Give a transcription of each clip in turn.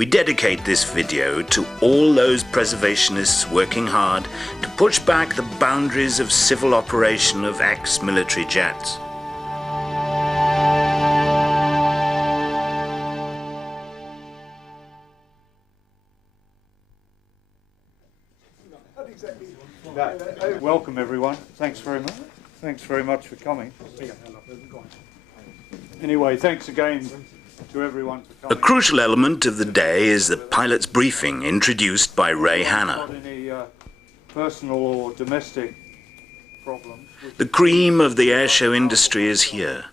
we dedicate this video to all those preservationists working hard to push back the boundaries of civil operation of ex-military jets. Welcome everyone. Thanks very much. Thanks very much for coming. Anyway, thanks again to everyone for coming. A crucial element of the day is the pilot's briefing introduced by Ray Hanna. Any personal or domestic problems? The cream of the airshow industry is here,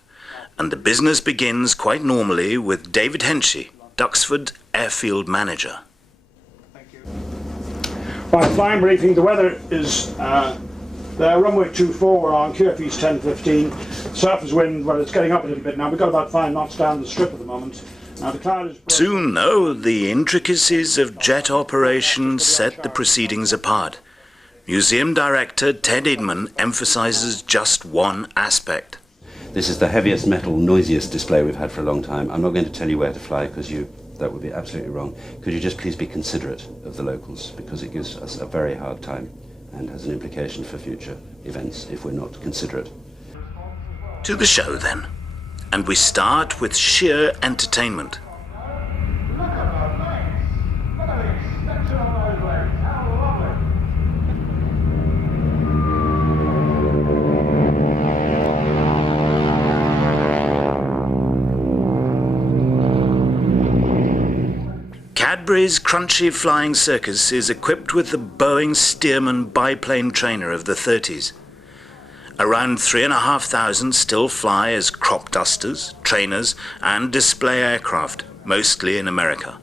and the business begins quite normally with David Henchy, Duxford Airfield Manager. Thank you. Right, flying briefing. The weather is there, runway 24, we're on QFE's 1015. Surface wind, well, it's getting up a little bit now. We've got about 5 knots down the strip at the moment. Now the cloud is... Soon, though, the intricacies of jet operations set the proceedings apart. Museum Director Ted Idman emphasizes just one aspect. This is the heaviest metal, noisiest display we've had for a long time. I'm not going to tell you where to fly because that would be absolutely wrong. Could you just please be considerate of the locals, because it gives us a very hard time and has an implication for future events if we're not considerate. To the show then, and we start with sheer entertainment. Cadbury's Crunchy Flying Circus is equipped with the Boeing Stearman biplane trainer of the 30s. Around 3,500 still fly as crop dusters, trainers and display aircraft, mostly in America.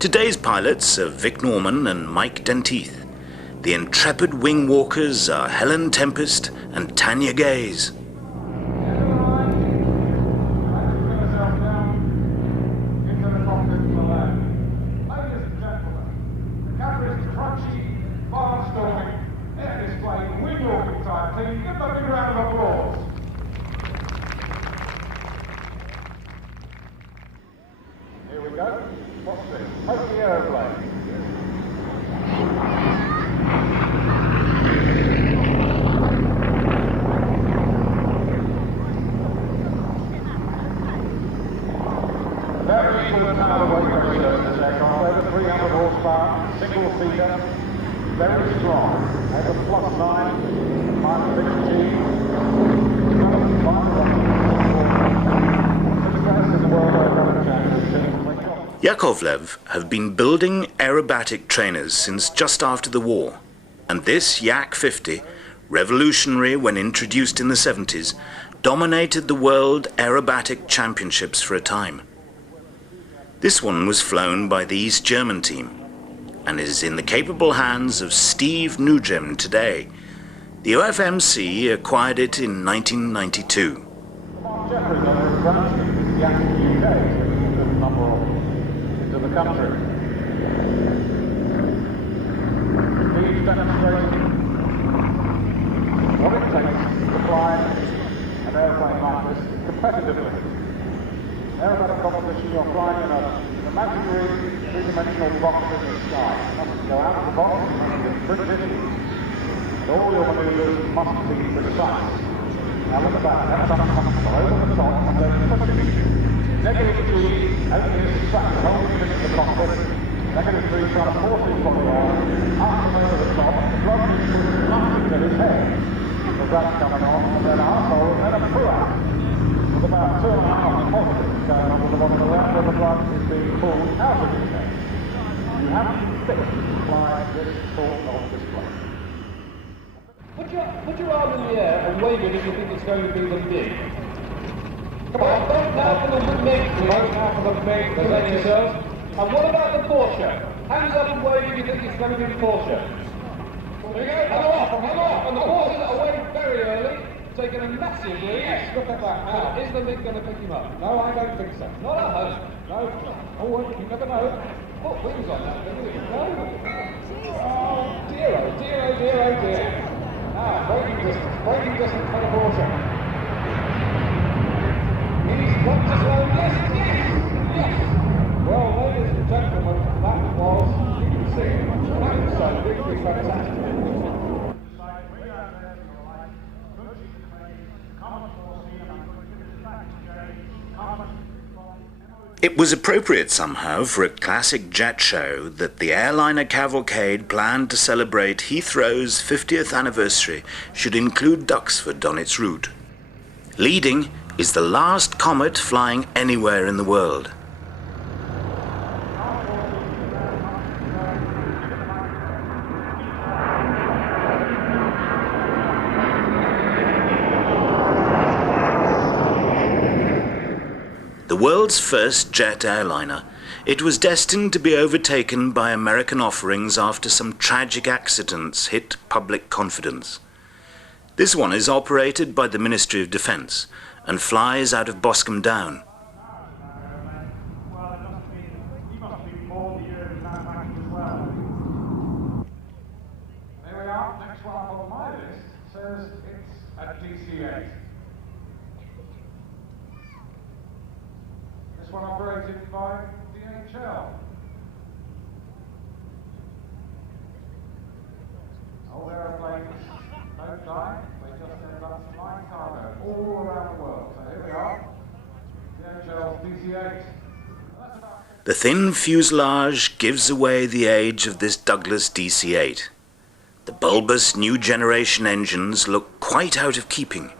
Today's pilots are Vic Norman and Mike Denteith. The intrepid wing walkers are Helen Tempest and Tanya Gaze. Here we go. What's this? Hope the aeroplane. Very good power weight ratio in this aircraft, over 300 horsepower, single seater, very strong. Has a +9, -6 G. Success in the World Aerobatic Championship. Yakovlev have been building aerobatic trainers since just after the war, and this Yak 50, revolutionary when introduced in the 70s, dominated the World Aerobatic Championships for a time. This one was flown by the East German team and is in the capable hands of Steve Nugent today. The OFMC acquired it in 1992. The country. These demonstrating what it takes to fly an airplane like this competitively. Aerobatic competition, you're flying in an imaginary three-dimensional box in the sky. You must go out of the box and sprint distance. And all your manoeuvres must be precise. Now look at that, never done comfortable, over the top, and then pushing. Negative 2, opening his track, holding it in the cockpit. Negative 3, trying to force his body on, up and over the top, the blood is laughing to his head. The rat coming on, and then a hustle, and then a pull-out. With about 2.5 positives going on at the bottom of the ground where the blood is being pulled out of his head. You have to be fit to fly this sort of display. Put your arm in the air and wave it if you think it's going to be the big. Come on, vote now for the big. Vote now for the big. Present yourselves. And what about the Porsche? Hands up and wave if you think it's going to be the Porsche. There you go. Hang off. And the Porsche that away very early, taking a massive lead. Yes, look at that now. Is the MiG going to pick him up? No, I don't think so. Not at home. No. Oh, you never know. Put wings on that thing. No. Oh, dear, oh dear, oh dear, oh dear. Now, braking distance for the Porsche. He's got to slow distance. Yes. Well, ladies and gentlemen, that was, you can see, absolutely fantastic. It was appropriate somehow for a classic jet show that the airliner cavalcade planned to celebrate Heathrow's 50th anniversary should include Duxford on its route. Leading is the last Comet flying anywhere in the world. The world's first jet airliner, it was destined to be overtaken by American offerings after some tragic accidents hit public confidence. This one is operated by the Ministry of Defence and flies out of Boscombe Down. There we are, next one on my list says it's a DC-8. This one operated by DHL. Old aeroplanes don't die, they just end up flying cargo all around the world. So here we are, DHL's DC-8. The thin fuselage gives away the age of this Douglas DC-8. The bulbous new generation engines look quite out of keeping.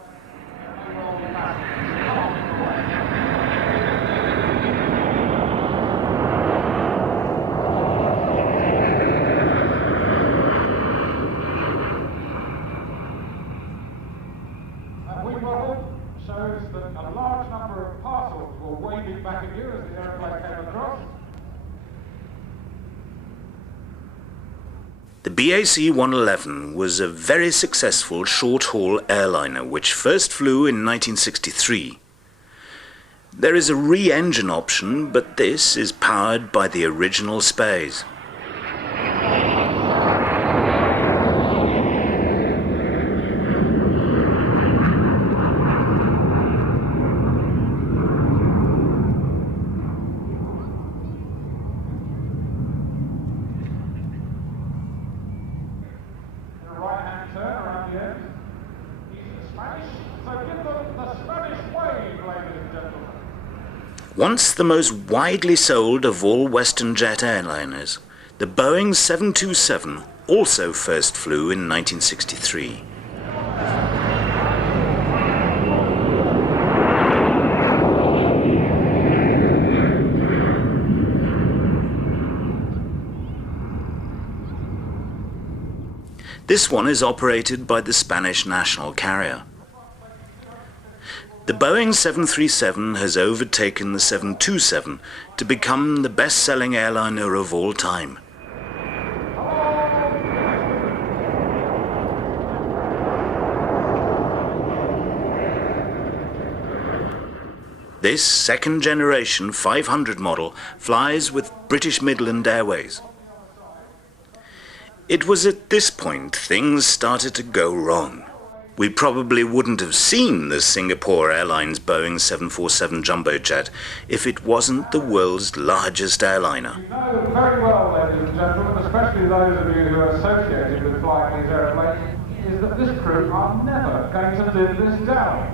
Shows that a large number of parcels were waving back at you as the aeroplane came across. The BAC 111 was a very successful short-haul airliner which first flew in 1963. There is a re-engine option, but this is powered by the original Space. Once the most widely sold of all Western jet airliners, the Boeing 727 also first flew in 1963. This one is operated by the Spanish national carrier. The Boeing 737 has overtaken the 727 to become the best-selling airliner of all time. This second-generation 500 model flies with British Midland Airways. It was at this point things started to go wrong. We probably wouldn't have seen the Singapore Airlines Boeing 747 jumbo jet if it wasn't the world's largest airliner. You know very well, ladies and gentlemen, especially those of you who are associated with flying these aeroplanes, is that this crew are never going to live this down.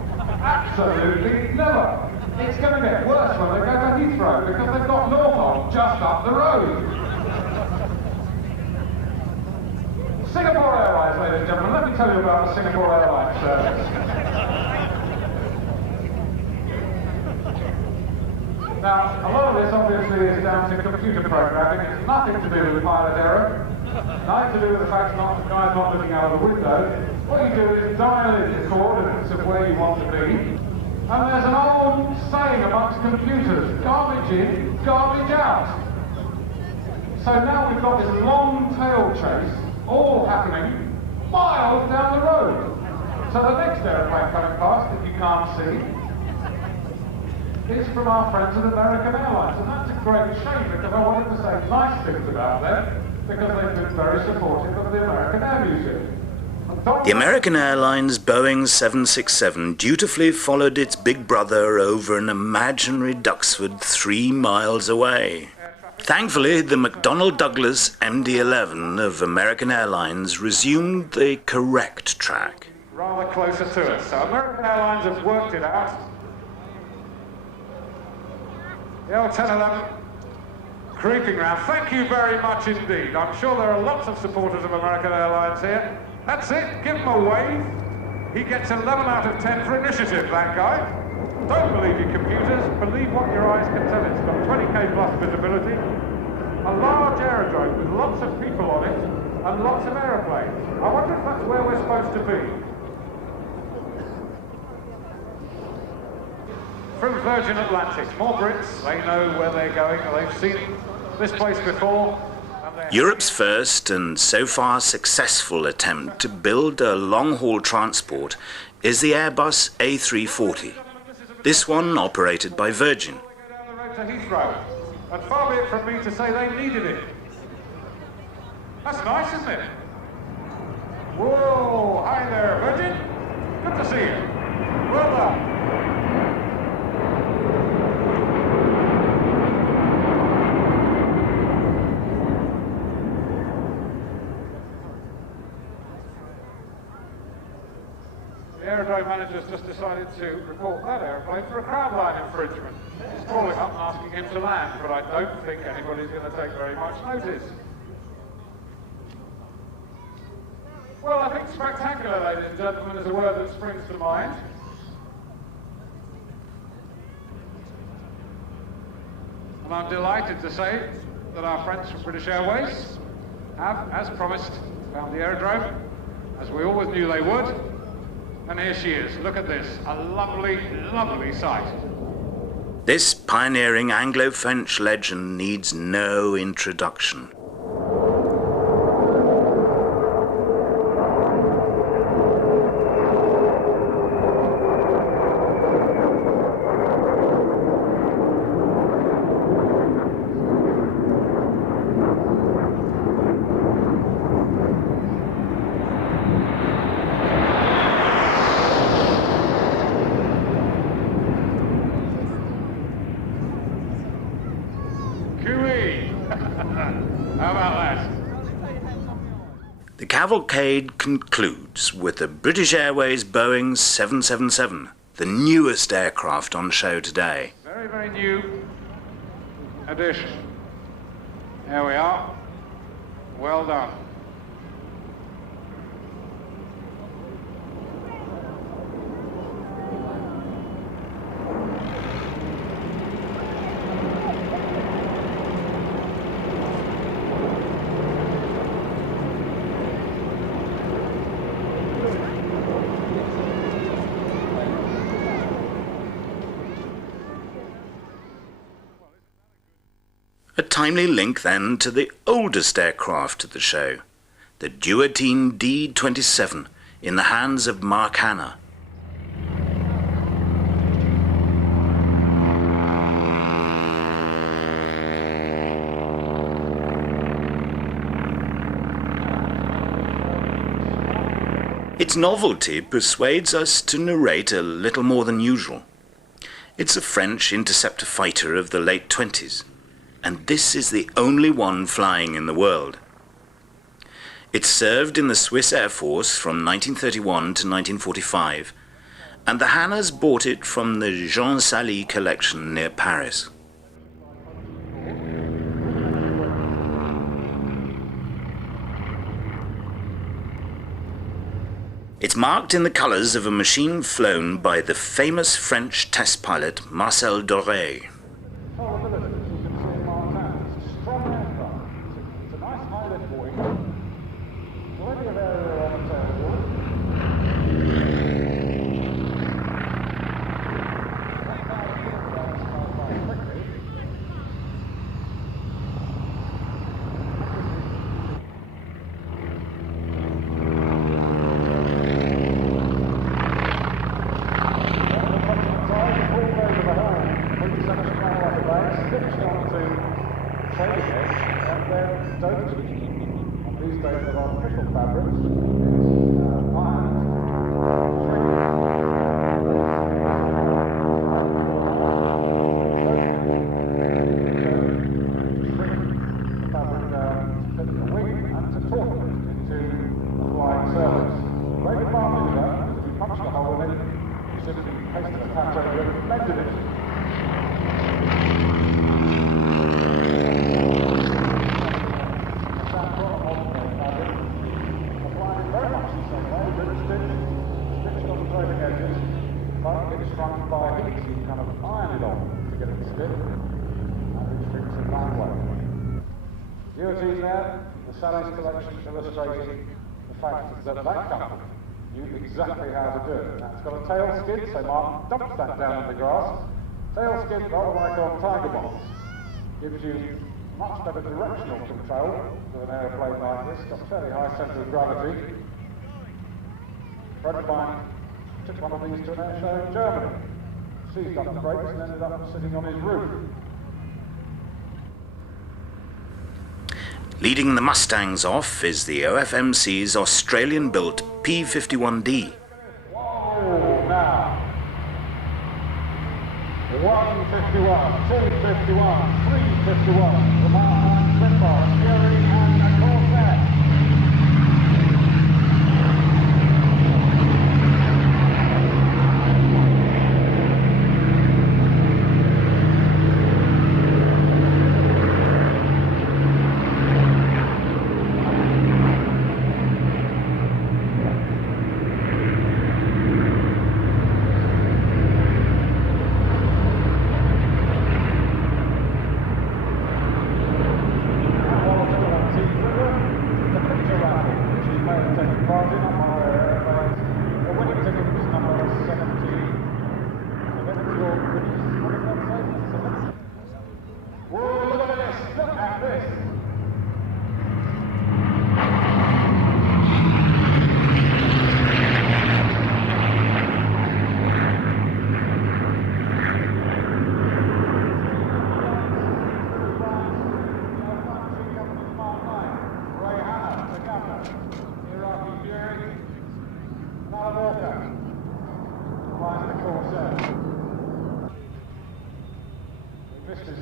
Absolutely never. It's going to get worse when they go to Heathrow because they've got Norfolk just up the road. Singapore Airlines, ladies and gentlemen, let me tell you about the Singapore Airlines service. Now, a lot of this obviously is down to computer programming. It's nothing to do with pilot error, nothing to do with the fact that the guy's not looking out of the window. What you do is dial in the coordinates of where you want to be, and there's an old saying amongst computers, garbage in, garbage out. So now we've got this long tail chase, all happening miles down the road. So the next aeroplane coming past that you can't see is from our friends at American Airlines, and that's a great shame because I wanted to say nice things about them because they've been very supportive of the American Air Museum. The American Airlines Boeing 767 dutifully followed its big brother over an imaginary Duxford 3 miles away. Thankfully, the McDonnell Douglas MD-11 of American Airlines resumed the correct track. Rather closer to us. So American Airlines have worked it out. The old 1011 creeping round. Thank you very much indeed. I'm sure there are lots of supporters of American Airlines here. That's it. Give him a wave. He gets 11 out of 10 for initiative, that guy. Don't believe your computers, believe what your eyes can tell. It's got 20k plus visibility, a large aerodrome with lots of people on it, and lots of aeroplanes. I wonder if that's where we're supposed to be. From Virgin Atlantic, more Brits, they know where they're going, they've seen this place before. Europe's first and so far successful attempt to build a long-haul transport is the Airbus A340. This one operated by Virgin. And far be it from me to say they needed it. That's nice, isn't it? Whoa, hi there, Virgin. Good to see you. Well done. The aerodrome manager's just decided to report that aeroplane for a crowd line infringement. He's calling up and asking him to land, but I don't think anybody's going to take very much notice. Well, I think spectacular, ladies and gentlemen, is a word that springs to mind. And I'm delighted to say that our friends from British Airways have, as promised, found the aerodrome, as we always knew they would. And here she is. Look at this. A lovely, lovely sight. This pioneering Anglo-French legend needs no introduction. How about that? The cavalcade concludes with the British Airways Boeing 777, the newest aircraft on show today. Very, very new addition. There we are. Well done. A timely link then to the oldest aircraft at the show, the Duatine D-27 in the hands of Mark Hanna. Its novelty persuades us to narrate a little more than usual. It's a French interceptor fighter of the late 20s, and this is the only one flying in the world. It served in the Swiss Air Force from 1931 to 1945, and the Hannahs bought it from the Jean Sally collection near Paris. It's marked in the colours of a machine flown by the famous French test pilot Marcel Doré. The Sally's collection illustrating the fact that that company knew exactly how to do it. Now, it's got a tail skid, so Martin dumps that down in the grass. Tail skid, rather like on tiger bombs, gives you much better directional control with an aeroplane like this. Got a fairly high centre of gravity. A friend of mine took one of these to an air show in Germany. Seized up the brakes and ended up sitting on his roof. Leading the Mustangs off is the OFMC's Australian-built P-51D. Whoa, now. 151, 251, 351, the Mark 9 Spitfire, Fury and a Corsair.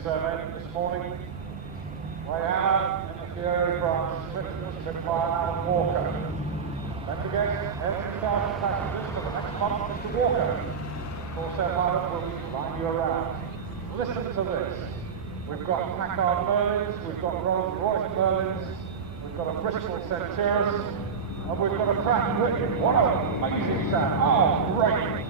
This morning, way out in the Fury branch, Spitfire Alan Walker. Don't forget, every thousand passengers for the next month, Mr. Walker. Corsair pilot will line you around. Listen to this. We've got Packard Merlins, we've got Rolls-Royce Merlins, we've got a Bristol Centaurus, and we've got a Pratt & Whitney. What an amazing sound. Oh, great.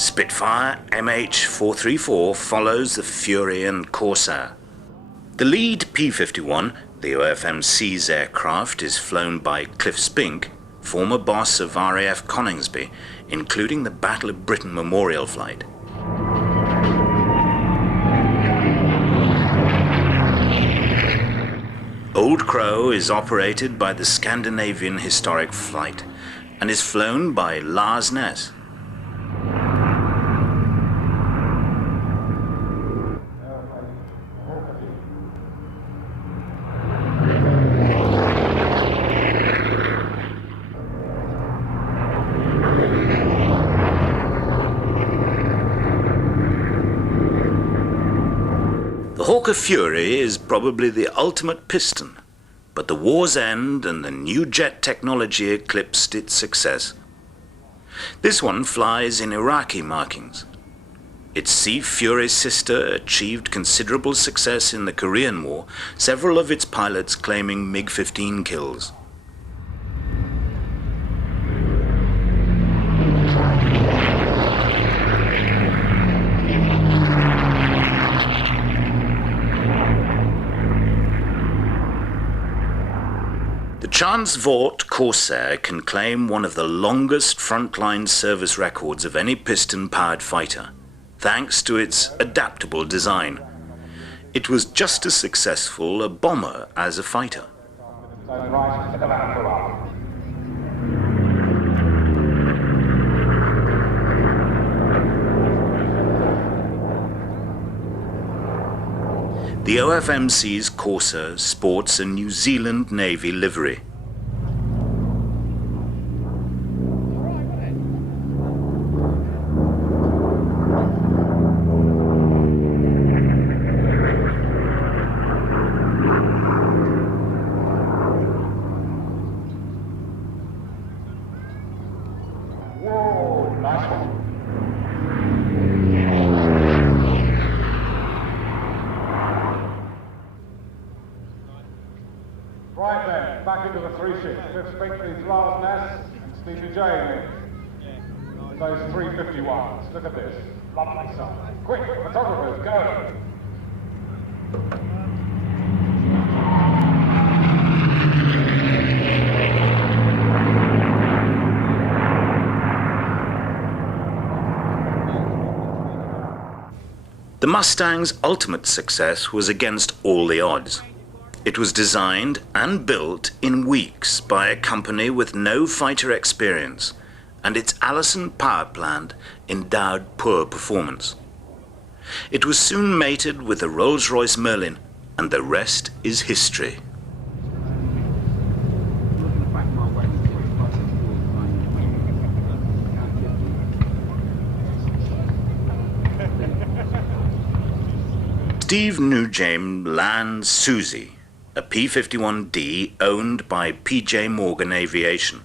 Spitfire MH434 follows the Fury and Corsair. The lead P-51, the OFMC's aircraft, is flown by Cliff Spink, former boss of RAF Coningsby, including the Battle of Britain Memorial Flight. Old Crow is operated by the Scandinavian Historic Flight and is flown by Lars Ness. The Hawker Fury is probably the ultimate piston, but the war's end and the new jet technology eclipsed its success. This one flies in Iraqi markings. Its Sea Fury sister achieved considerable success in the Korean War, several of its pilots claiming MiG-15 kills. The Chance-Vought Corsair can claim one of the longest frontline service records of any piston-powered fighter, thanks to its adaptable design. It was just as successful a bomber as a fighter. The OFMC's Corsair sports a New Zealand Navy livery. Whoa, nice one. Right then, back into the 3-6. Cliff Spink needs Lars Ness and Stevie J in those 351s. Look at this. Lovely stuff. Quick, photographers, go! The Mustang's ultimate success was against all the odds. It was designed and built in weeks by a company with no fighter experience, and its Allison power plant endowed poor performance. It was soon mated with the Rolls-Royce Merlin, and the rest is history. Steve Nugent lands Susie, a P-51D owned by P.J. Morgan Aviation.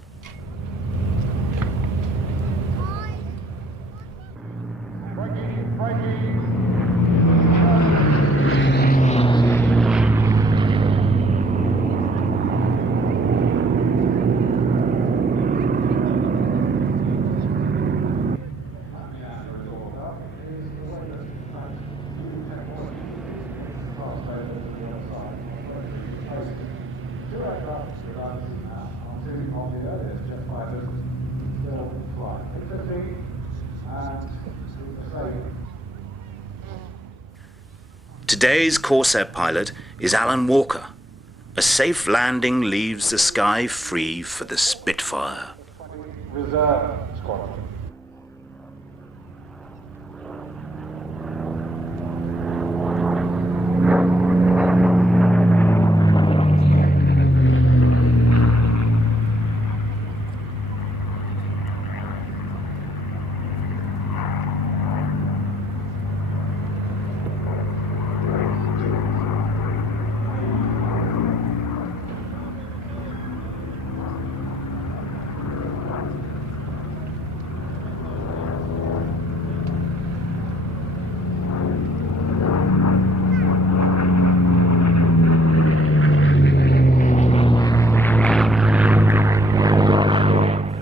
Today's Corsair pilot is Alan Walker. A safe landing leaves the sky free for the Spitfire. Reserve squadron.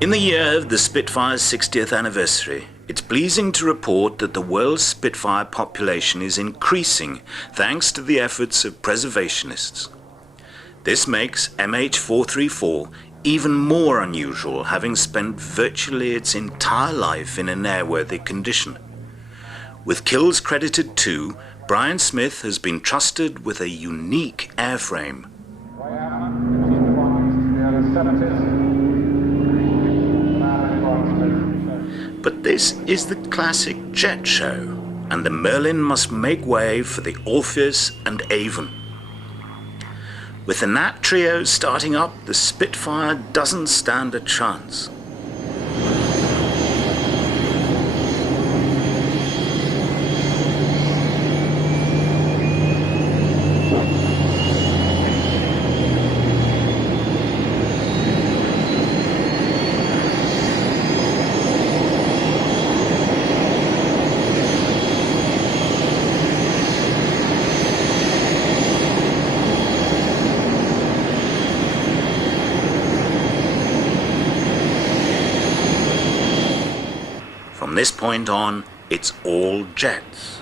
In the year of the Spitfire's 60th anniversary, It's pleasing to report that the world's Spitfire population is increasing thanks to the efforts of preservationists. This makes MH434 even more unusual, having spent virtually its entire life in an airworthy condition. With kills credited to, Brian Smith has been trusted with a unique airframe. But this is the classic jet show, and the Merlin must make way for the Orpheus and Avon. With the Nat trio starting up, the Spitfire doesn't stand a chance. From this point on, it's all jets.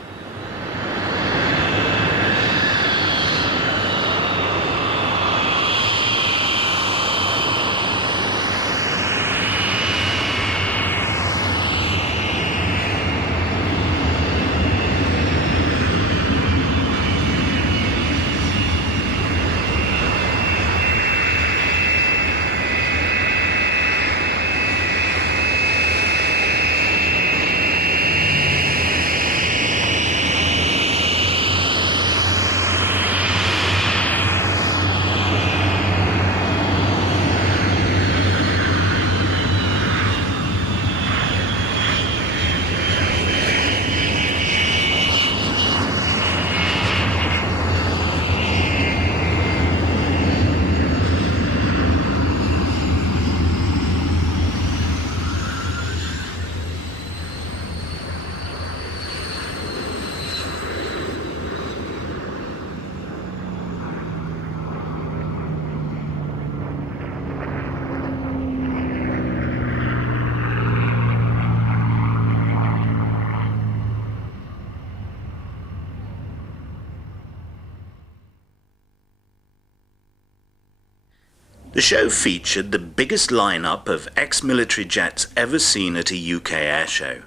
The show featured the biggest lineup of ex-military jets ever seen at a UK airshow,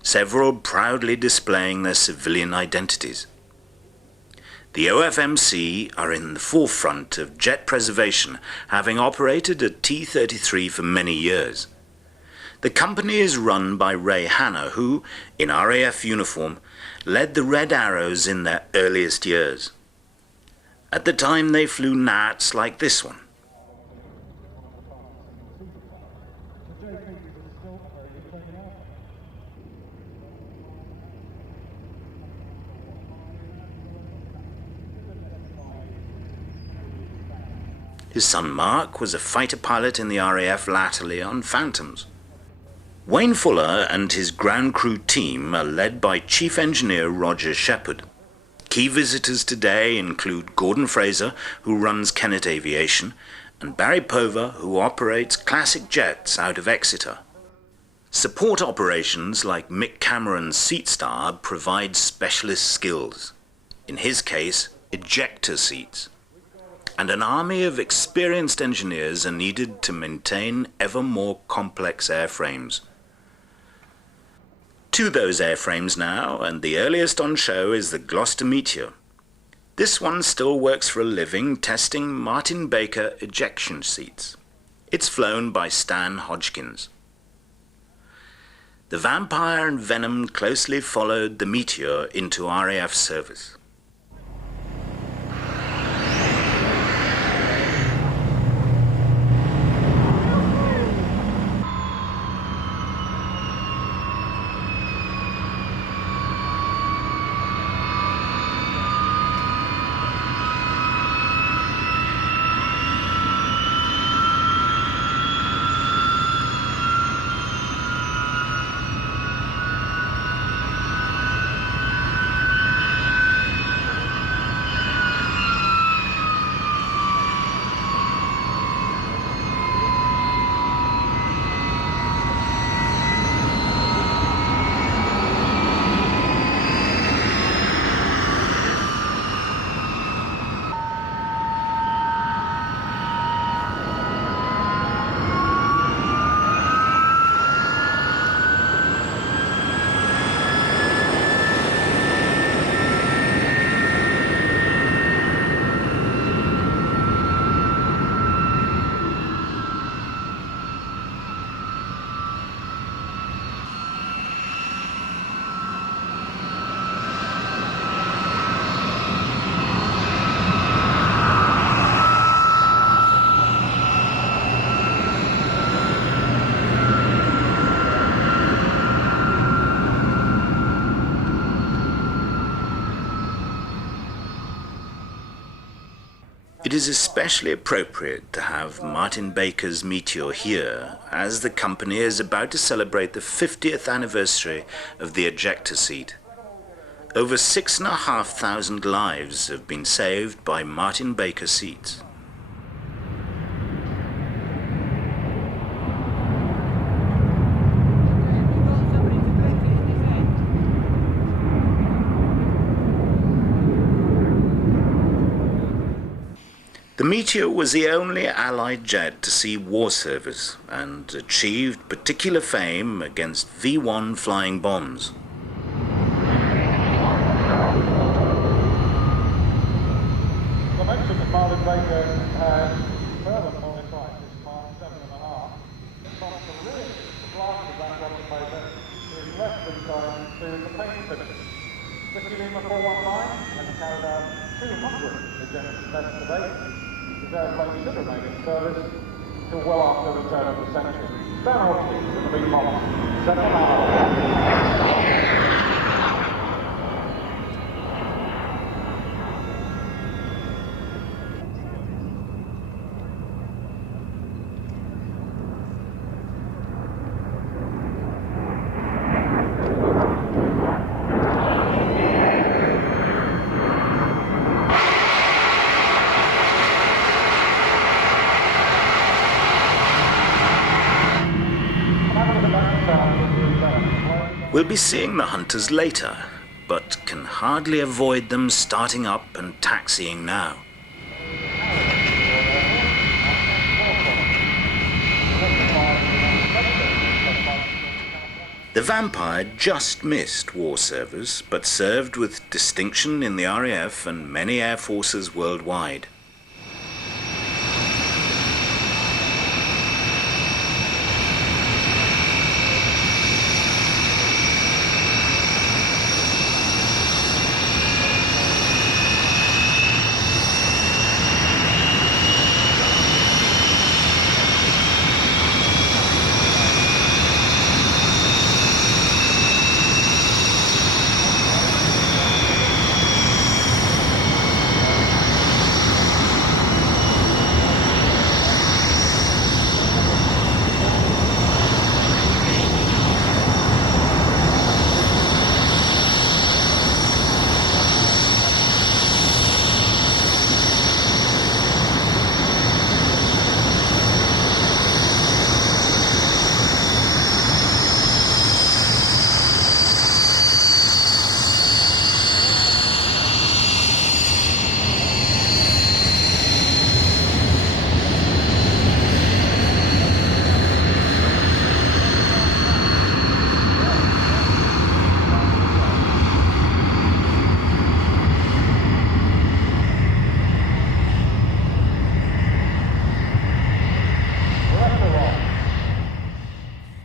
several proudly displaying their civilian identities. The OFMC are in the forefront of jet preservation, having operated a T-33 for many years. The company is run by Ray Hanna, who, in RAF uniform, led the Red Arrows in their earliest years. At the time they flew Nats like this one. His son Mark was a fighter pilot in the RAF, latterly on Phantoms. Wayne Fuller and his ground crew team are led by Chief Engineer Roger Shepherd. Key visitors today include Gordon Fraser, who runs Kennet Aviation, and Barry Pover, who operates classic jets out of Exeter. Support operations like Mick Cameron's Seatstar provide specialist skills. In his case, ejector seats. And an army of experienced engineers are needed to maintain ever more complex airframes. To those airframes now, and the earliest on show is the Gloucester Meteor. This one still works for a living, testing Martin Baker ejection seats. It's flown by Stan Hodgkins. The Vampire and Venom closely followed the Meteor into RAF service. It is especially appropriate to have Martin Bakers Meteor here, as the company is about to celebrate the 50th anniversary of the ejector seat. Over 6,500 lives have been saved by Martin Baker seats. The Meteor was the only Allied jet to see war service and achieved particular fame against V-1 flying bombs. The mention of Martin Baker has further modified this Mark 7.5. From the rear, the blast of that rocket motor is less than time to the paint finish. The Lima 419 has carried out 200 ejector tests to date. The airplane should remain in service till well after the turn of the century. Stan Austin with the big box, 7 hours. We'll be seeing the hunters later, but can hardly avoid them starting up and taxiing now. The Vampire just missed war service, but served with distinction in the RAF and many air forces worldwide.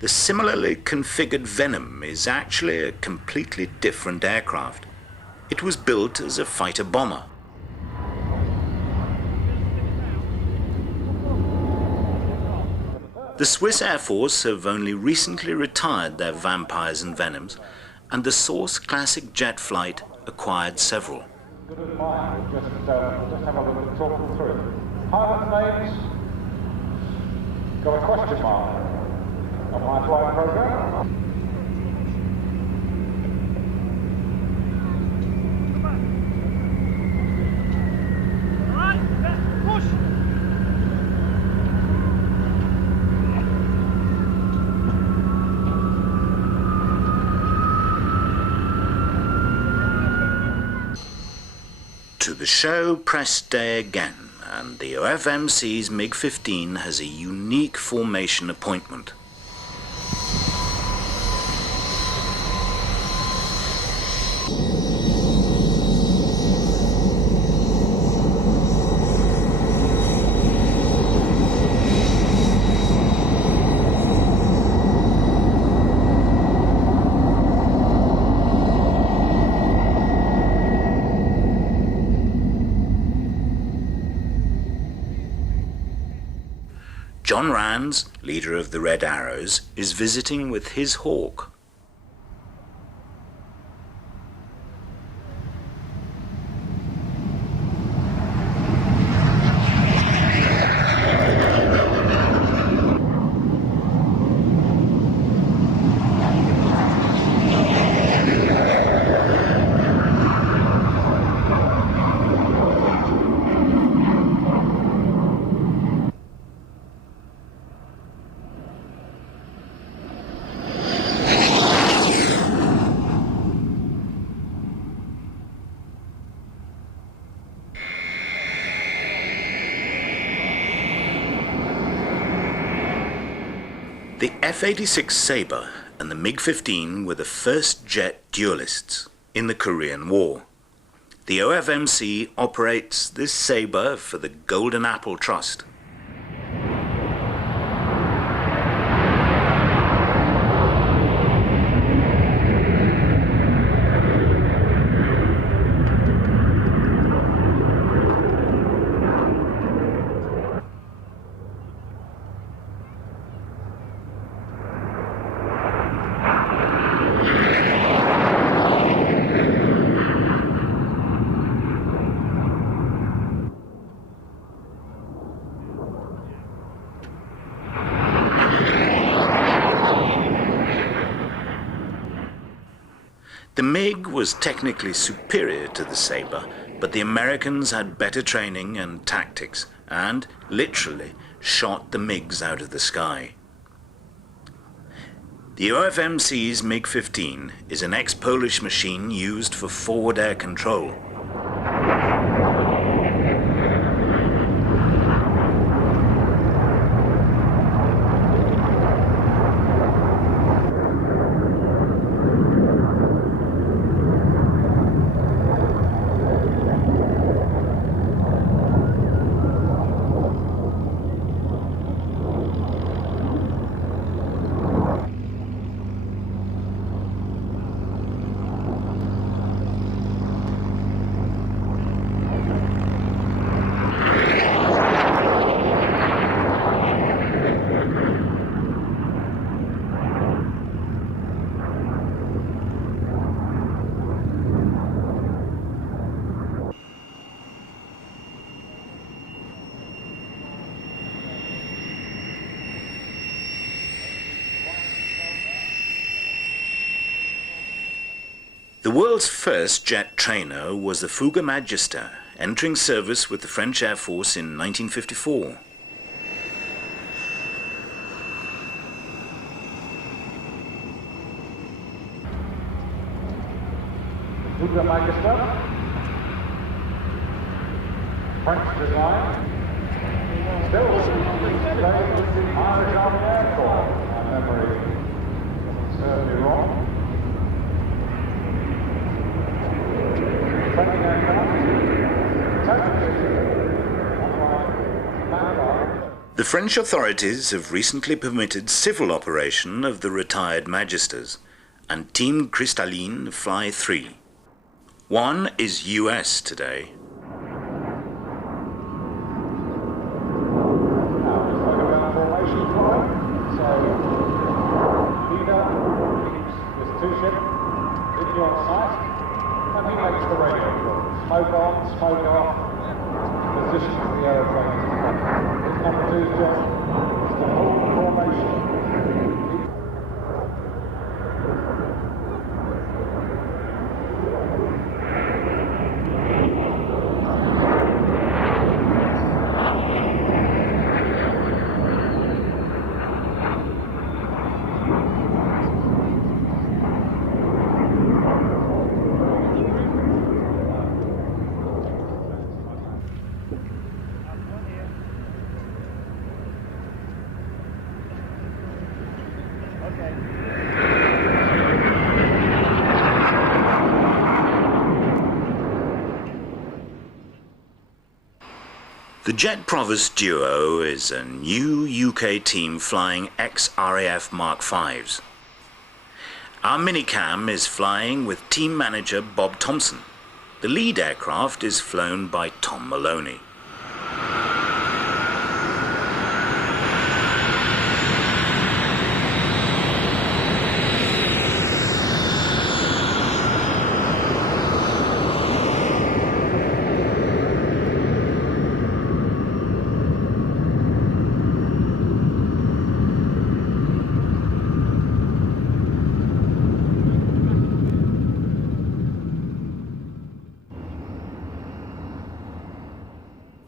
The similarly configured Venom is actually a completely different aircraft. It was built as a fighter-bomber. The Swiss Air Force have only recently retired their Vampires and Venoms, and the Source Classic Jet Flight acquired several. Good as mine, just have a look and talk them through. Pilot names, got a question mark on my flight program. To the show pressed day again, and the OFMC's MiG-15 has a unique formation appointment. John Rands, leader of the Red Arrows, is visiting with his Hawk. The F-86 Sabre and the MiG-15 were the first jet duelists in the Korean War. The OFMC operates this Sabre for the Golden Apple Trust. The MiG was technically superior to the Sabre, but the Americans had better training and tactics, and literally shot the MiGs out of the sky. The OFMC's MiG-15 is an ex-Polish machine used for forward air control. The world's first jet trainer was the Fougueux Magister, entering service with the French Air Force in 1954. Fougueux Magister, French design, still today with the Irish Army Air Corps. My memory isn't certainly wrong. The French authorities have recently permitted civil operation of the retired Magisters, and Team Crystalline fly 3. One is US today. Smoke on, smoke off, position of the aeroplane is front. It's number 2's job, it's the whole formation. The Jet Provost duo is a new UK team flying ex-RAF Mark Vs. Our minicam is flying with team manager Bob Thompson. The lead aircraft is flown by Tom Maloney.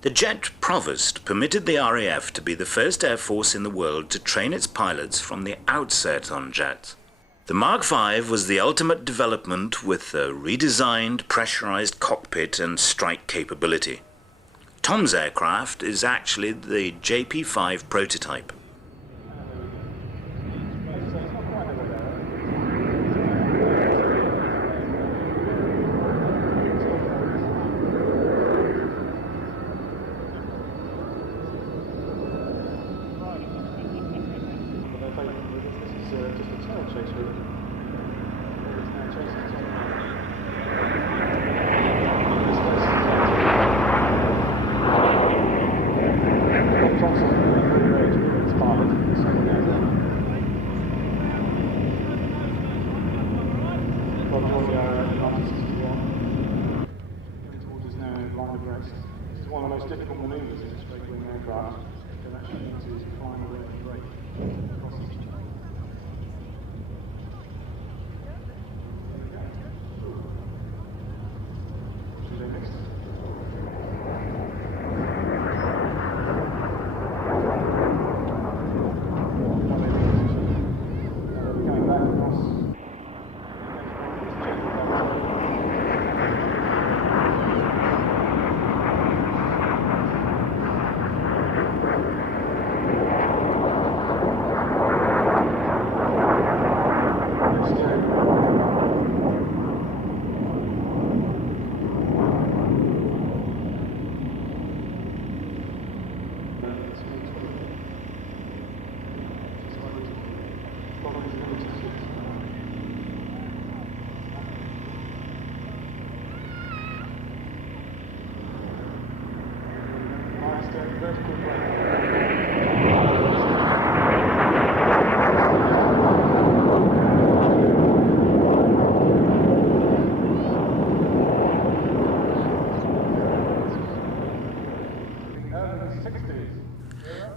The Jet Provost permitted the RAF to be the first air force in the world to train its pilots from the outset on jets. The Mark V was the ultimate development with a redesigned pressurized cockpit and strike capability. Tom's aircraft is actually the JP5 prototype. This is one of the most difficult manoeuvres in a straight wing aircraft. It actually needs to climb away and brake across each other. Should they mix it? Coming back across.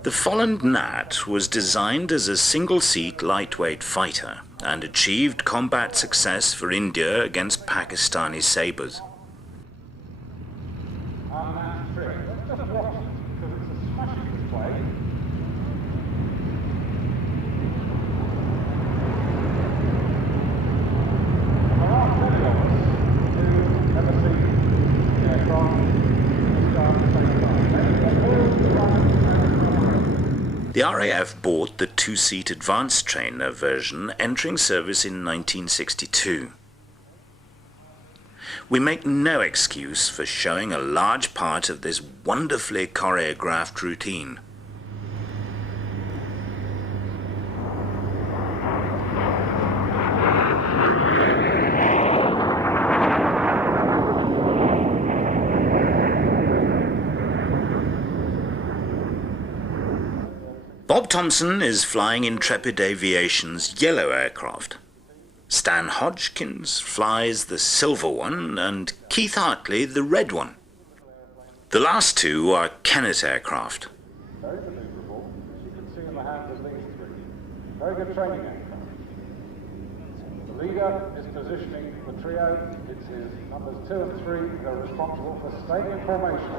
The Folland Gnat was designed as a single-seat lightweight fighter and achieved combat success for India against Pakistani Sabres. The RAF bought the two-seat advanced trainer version, entering service in 1962. We make no excuse for showing a large part of this wonderfully choreographed routine. Bob Thompson is flying Intrepid Aviation's yellow aircraft. Stan Hodgkins flies the silver one and Keith Hartley the red one. The last two are Kennet aircraft. Very maneuverable, as you can see in the hands of these three. Very good training aircraft. The leader is positioning the trio. It's his numbers 2 and 3 that are responsible for staying in formation.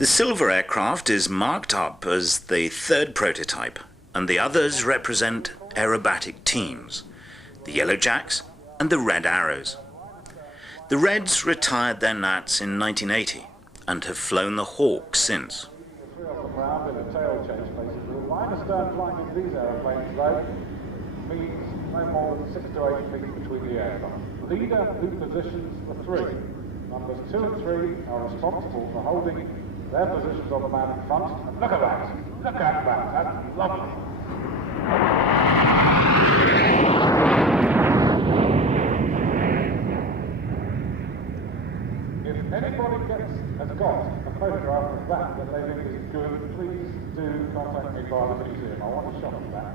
The silver aircraft is marked up as the third prototype, and the others represent aerobatic teams, the Yellow Jacks and the Red Arrows. The Reds retired their Gnats in 1980 and have flown the Hawk since. Three off the ground in a tail chase, basically. The line of stern flying into these aeroplanes, though, means no more than 6 to 8 feet between the aircraft. The leader who positions the three, numbers 2 and 3, are responsible for holding their positions on the man in front. And look at that! Look at that! That's lovely! If anybody has got a photograph of that they think is good, please do contact me by the museum. I want a shot of that.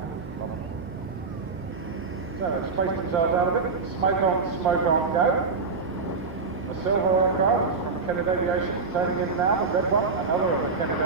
So they've spaced themselves out of it. Smoke on, go. The silver aircraft from Kennet Aviation turning in now, the red one, another of the Kennet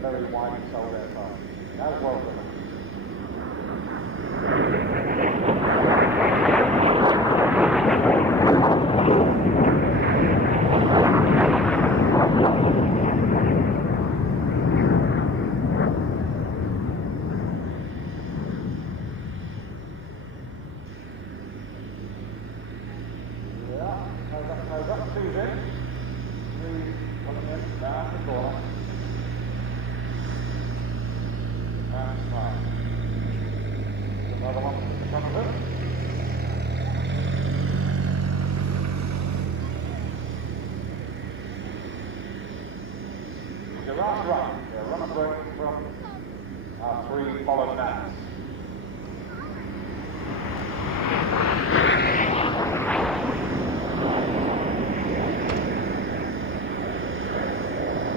very wide and sold aircraft. As well. front of it. It's a last run. A run break from our 3 followed mats.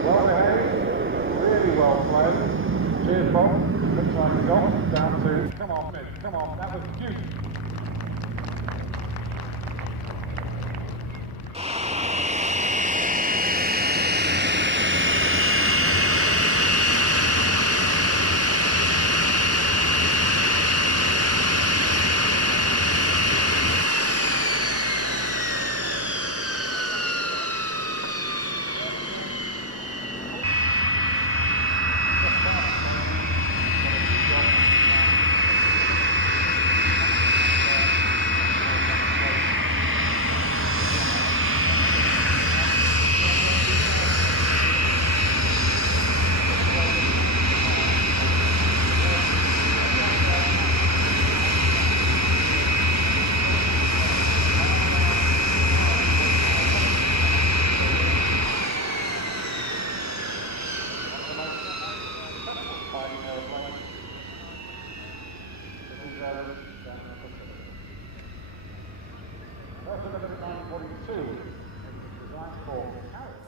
Well behaved, really well played. Cheers, Bob. Looks like a goal. Down to, come on, Mick, come on, that was beautiful.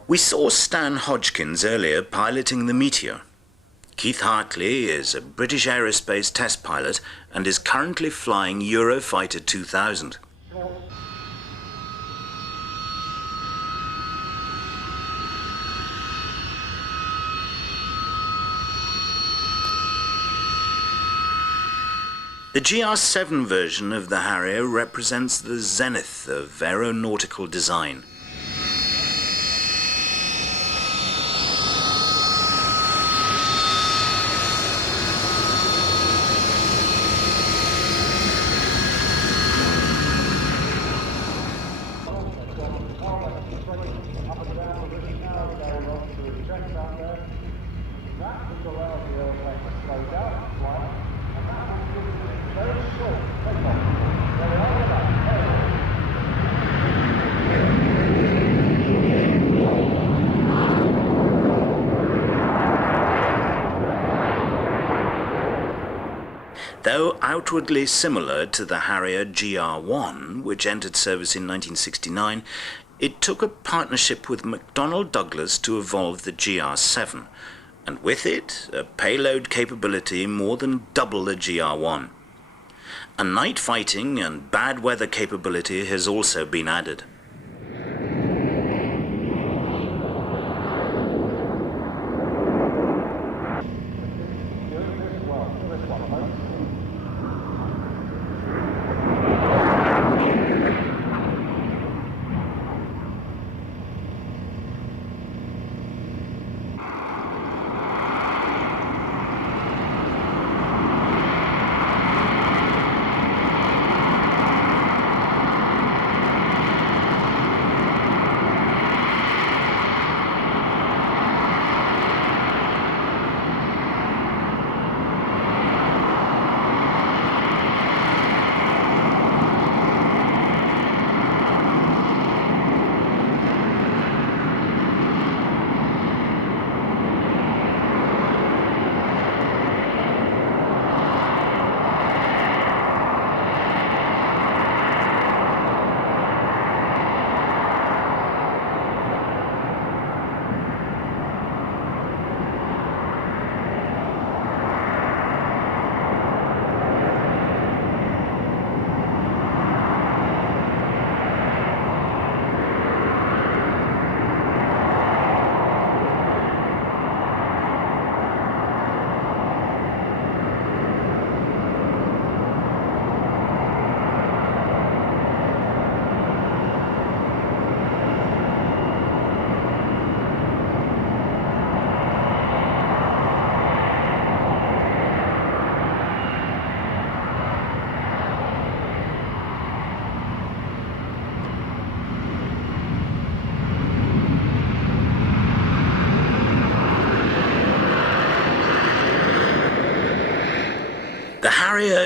We saw Stan Hodgkins earlier piloting the Meteor. Keith Hartley is a British aerospace test pilot and is currently flying Eurofighter 2000. The GR7 version of the Harrier represents the zenith of aeronautical design. Though outwardly similar to the Harrier GR1, which entered service in 1969, it took a partnership with McDonnell Douglas to evolve the GR7, and with it, a payload capability more than double the GR1. A night fighting and bad weather capability has also been added.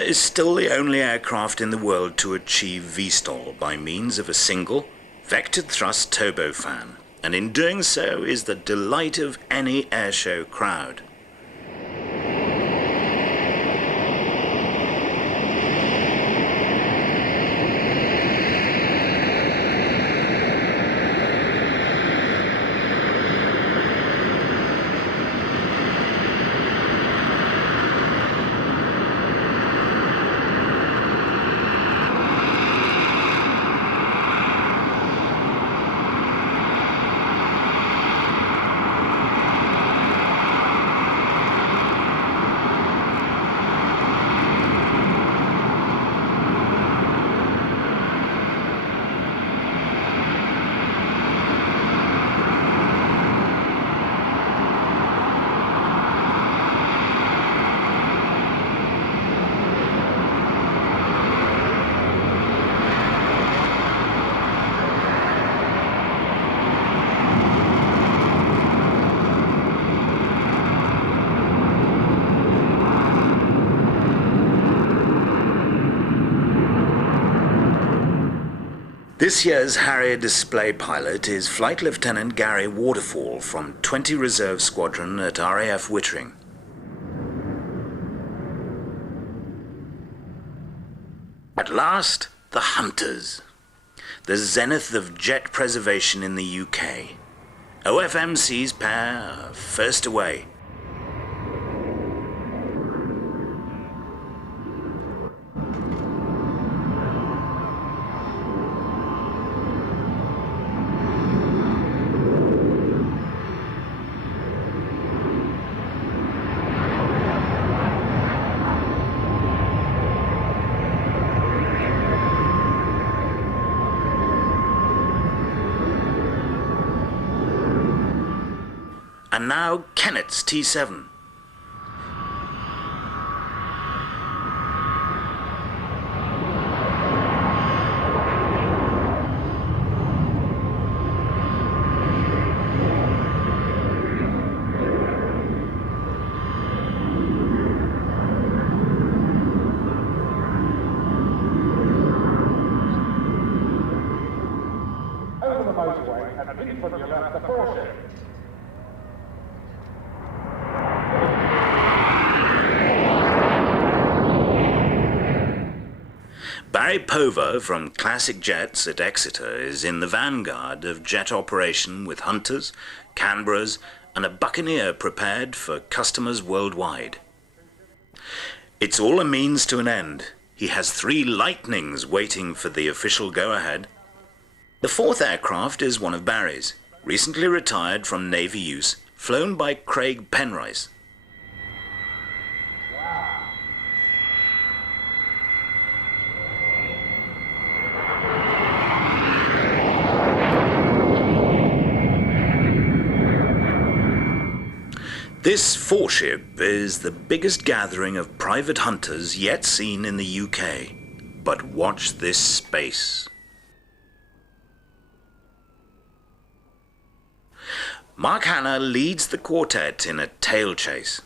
is still the only aircraft in the world to achieve V-stall by means of a single, vectored thrust turbofan, and in doing so is the delight of any airshow crowd. This year's Harrier display pilot is Flight Lieutenant Gary Waterfall from 20 Reserve Squadron at RAF Wittering. At last, the Hunters, the zenith of jet preservation in the UK. OFMC's pair first away. And now Kennett's T7. Over the motorway and in front of your left, the Porsche. Barry Pover from Classic Jets at Exeter is in the vanguard of jet operation with Hunters, Canberras, and a Buccaneer prepared for customers worldwide. It's all a means to an end. He has 3 Lightnings waiting for the official go-ahead. The 4th aircraft is one of Barry's, recently retired from Navy use, flown by Craig Penrice. This 4-ship is the biggest gathering of private hunters yet seen in the UK. But watch this space. Mark Hanna leads the quartet in a tail chase.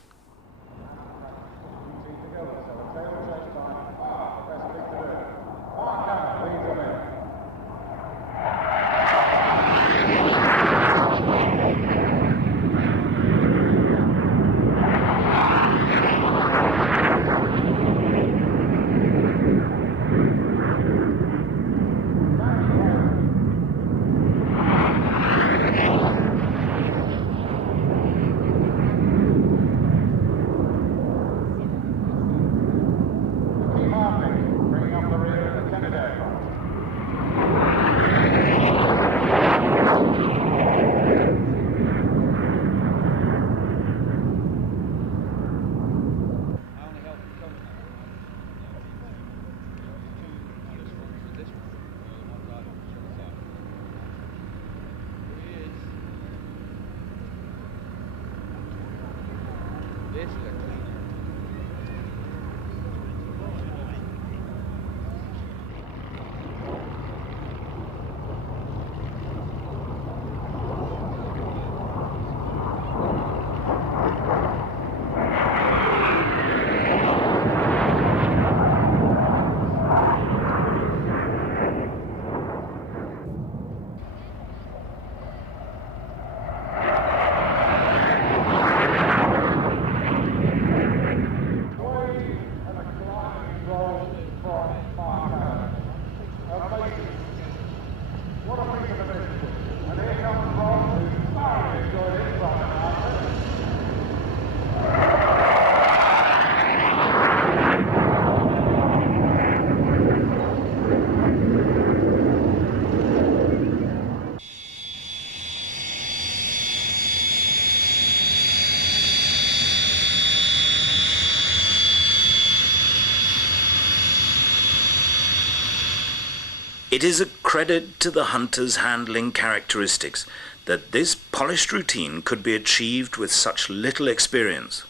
It is a credit to the Hunter's handling characteristics that this polished routine could be achieved with such little experience.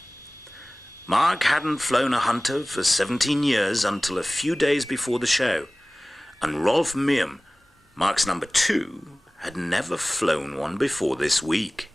Mark hadn't flown a Hunter for 17 years until a few days before the show, and Rolf Meeum, Mark's number 2, had never flown one before this week.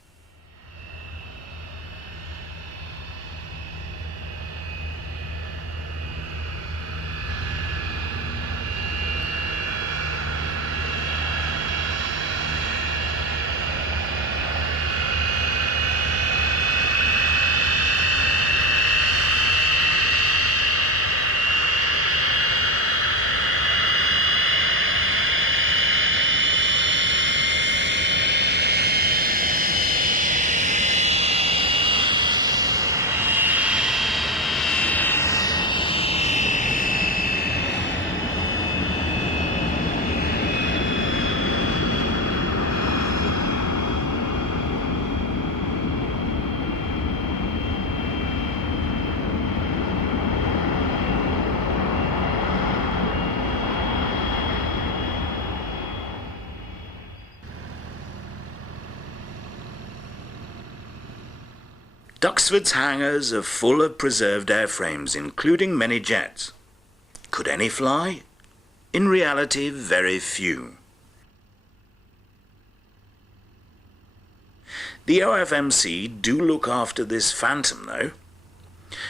Duxford's hangars are full of preserved airframes, including many jets. Could any fly? In reality, very few. The OFMC do look after this Phantom, though.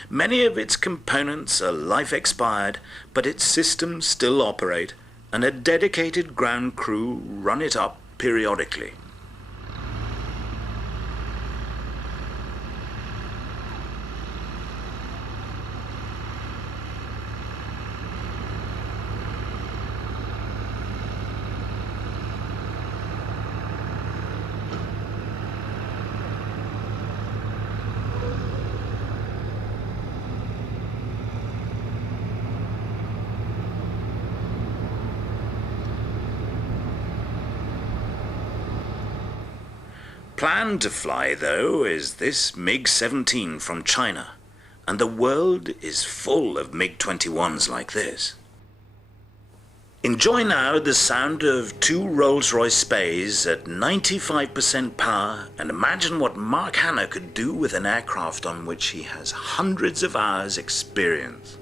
Many of its components are life expired, but its systems still operate, and a dedicated ground crew run it up periodically. Planned to fly, though, is this MiG-17 from China, and the world is full of MiG-21s like this. Enjoy now the sound of 2 Rolls-Royce Spays at 95% power, and imagine what Mark Hanna could do with an aircraft on which he has hundreds of hours' experience.